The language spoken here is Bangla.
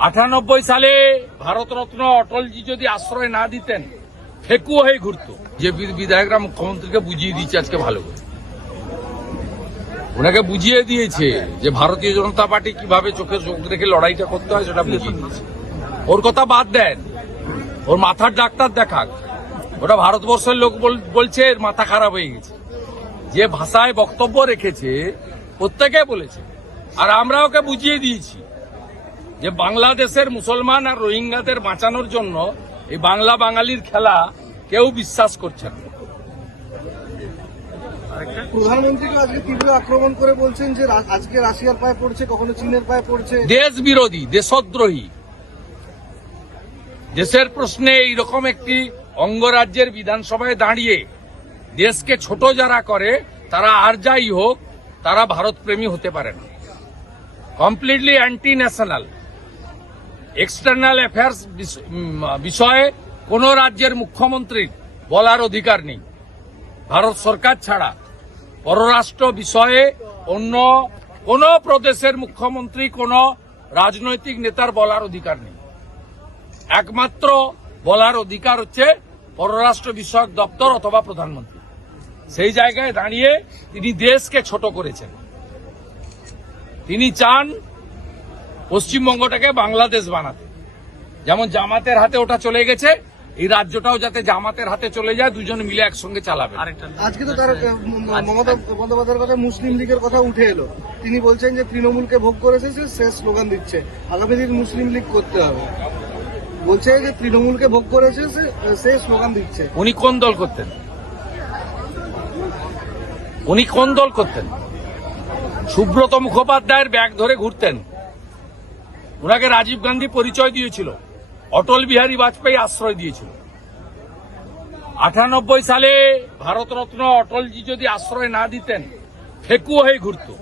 আটানব্বই সালে ভারতরত্ন অটলজি যদি আশ্রয় না দিতেন ফেকু হয়ে ঘুরত। যে বিধায়করা মুখ্যমন্ত্রীকে বুঝিয়ে দিয়েছে আজকে ভালো করে। ওনাকে বুঝিয়ে দিয়েছে যে ভারতীয় জনতা পার্টি কীভাবে চোখে চোখ রেখে লড়াইটা করতে হয় সেটা বুঝিয়ে দিয়েছে। ওর কথা বাদ দেন। ওর মাথার ডাক্তার দেখাক। ওটা ভারতবর্ষের লোক বল- বলছে, এর মাথা খারাপ হয়ে গেছে। যে ভাষায় বক্তব্য রেখেছে, প্রত্যেকে বলেছে। আর আমরা ওকে বুঝিয়ে দিয়েছি। যে বাংলাদেশের মুসলমান আর রোহিঙ্গাদের বাঁচানোর জন্য এই বাংলা বাঙালির খেলা কেউ বিশ্বাস করছে না। প্রধানমন্ত্রীকে আজকে তীব্র আক্রমণ করে বলছেন যে আজকে রাশিয়ার পায়ে পড়ছে কখনো চীনের পায়ে পড়ছে। দেশ বিরোধী দেশদ্রোহী। দেশের প্রশ্নে এইরকম একটি অঙ্গরাজ্যের বিধানসভায় দাঁড়িয়ে দেশকে ছোট যারা করে তারা আর যাই হোক তারা ভারতপ্রেমী হতে পারে না। Completely anti national external affairs বিষয়ে কোন রাজ্যের মুখ্যমন্ত্রীর বলার অধিকার নেই। ভারত সরকার ছাড়া পররাষ্ট্র বিষয়ে অন্য কোন প্রদেশের মুখ্যমন্ত্রী কোন রাজনৈতিক নেতার বলার অধিকার নেই। একমাত্র বলার অধিকার হচ্ছে পররাষ্ট্র বিষয়ক দপ্তর অথবা প্রধানমন্ত্রী। সেই জায়গায় দাঁড়িয়ে তিনি দেশকে ছোট করেছেন। তিনি চান পশ্চিমবঙ্গটাকে বাংলাদেশ বানাতে। যেমন জামাতের হাতে ওটা চলে গেছে এই রাজ্যটাও যাতে জামাতের হাতে চলে যায় দুজন মিলে একসঙ্গে চালাবে। আজকে তো তার ম- মমতা বন্দ্যোপাধ্যায়ের কথা মুসলিম লীগের কথা উঠে এলো। তিনি বলছেন যে তৃণমূলকে ভোগ করেছে সে শেষ স্লোগান দিচ্ছে। আগামী দিন মুসলিম লীগ করতে হবে। বলছে যে তৃণমূলকে ভোগ করেছে সে সে স্লোগান দিচ্ছে। উনি কোন দল করতেন? উনি কোন দল করতেন? সুব্রত মুখোপাধ্যায়ের ব্যাগ ধরে ঘুরতেন। ওনাকে রাজীব গান্ধী পরিচয় দিয়েছিল। অটল বিহারী বাজপেয়ী আশ্রয় দিয়েছিল। আটানব্বই সালে ভারতরত্ন অটলজি যদি আশ্রয় না দিতেন ফেকুয়া হয়ে ঘুরতো।